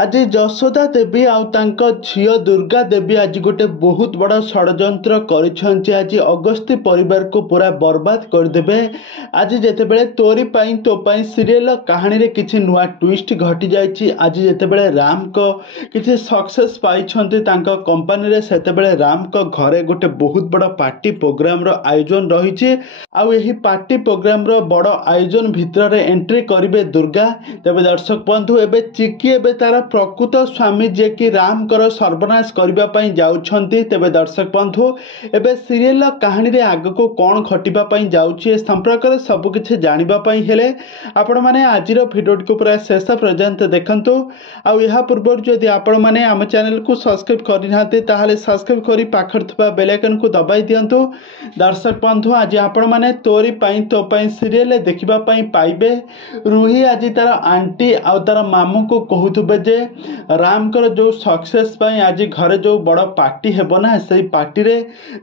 आज ଯଶୋଦା ଦେବୀ ଆଉ ତାଙ୍କ ଝିଅ ଦୁର୍ଗା ଦେବୀ आज गोटे बहुत बड़ा षड्यंत्र କରିଛନ୍ତି। आज ଅଗସ୍ତି ପରିବାରକୁ ପୁରା बर्बाद କରିଦେବେ। आज ଯେତେବେଳେ ତୋରି ପାଇଁ ତୋ ପାଇଁ ସିରିଏଲ କାହାଣୀରେ କିଛି ନୂଆ ଟ୍ୱିଷ୍ଟ ଘଟି ଯାଇଛି। आज ଯେତେବେଳେ ରାମଙ୍କ କିଛି ସକ୍ସେସ୍ ପାଇଛନ୍ତି ତାଙ୍କ କମ୍ପାନୀରେ, ସେତେବେଳେ ରାମଙ୍କ ଘରେ ଗୋଟେ ବହୁତ ବଡ଼ ପାର୍ଟି ପ୍ରୋଗ୍ରାମର ଆୟୋଜନ ରହିଛି। ଆଉ ଏହି ପାର୍ଟି ପ୍ରୋଗ୍ରାମର ବଡ଼ ଆୟୋଜନ ଭିତରେ ଏଣ୍ଟ୍ରି କରିବେ ଦୁର୍ଗା। ତେବେ ଦର୍ଶକ ବନ୍ଧୁ, ଏବେ ଚିକି ଏବେ ତାର प्रकृत स्वामी जे कि रामकर सर्वनाश करने जाउछंती। तेबे दर्शक बंधु, एबे सीरियल कहानी रे आग को कौन घटवाई जाउछि संपर्क में सबकिछि जानापी हेले आपण मैंने आज भिडियो को पूरा शेष पर्यंत देखंतु। आउ या पूर्व जदि आपण मैंने आम चैनल को सब्सक्राइब करना ताहले सब्सक्राइब करी पाखर थबा बेल आइकन को दबाई दियंतु। दर्शक बंधु, आज आपण मैंने तोरी पाई तो पाई सीरियल देखिबा पाई पाइबे। रूही आज तार आंटी आ तार मामू को कहूथबे जे रामकर जो सक्सेस पाई आज घरे जो बड़ पार्टी हेबो ना, से पार्टी रे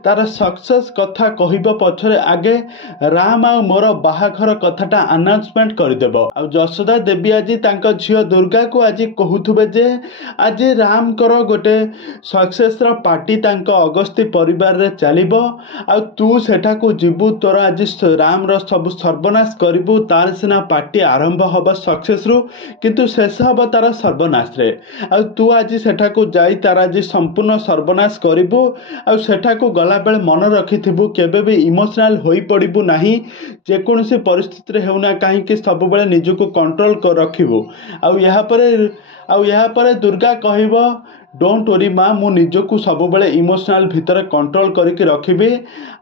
तार सक्सेस कथा कहबो पछरे आगे राम आ मोर बाहाघर कथाटा अनाउंसमेंट करदेबो। आ यशोदा देवी आज तांका झियो दुर्गा को आज कहूथबे जे आज रामकर गोटे सक्सेस रा पार्टी तांका अगस्ती परिवार रे चलिबो। आ तू सेठा को जीवु, तोर आज राम रो सब सर्वनाश करिबु। तार सिना पार्टी आरंभ हबो सक्सेस रु, किंतु शेष हबो तार सर्वनाश रे। आ तू आज सेठा को जाई तार आज संपूर्ण सर्वनाश करिबु। आ सेठा को गला बेले मन रखिथिबु, केबे भी इमोशनल होई पड़िबु नाही। जे कोनोसी परिस्थिति रे हेउना काहे कि सब बेले निजको कंट्रोल कर रखिबु। आ यहा परे दुर्गा कहबो, डोंट वरी माँ, मु निजको सब बेले इमोशनल भितर कंट्रोल करके रखिबी।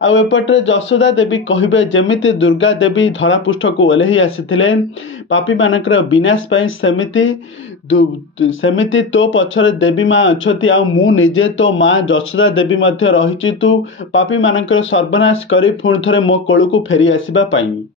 आउ एपटे यशोदा देवी कहबे जेमिति दुर्गा देवी धरापृष्ठ को ओल्हेई आसीथिले पापी मानकर विनाश पाई, सेमिति तो पछरे देवी माँ अछती। आ मु निजे तो माँ यशोदा देवी मध्य रहिछि, तू पापी मानकर सर्वनाश करी पुणी थरे मो कोल को फेरी आसीबा पाई।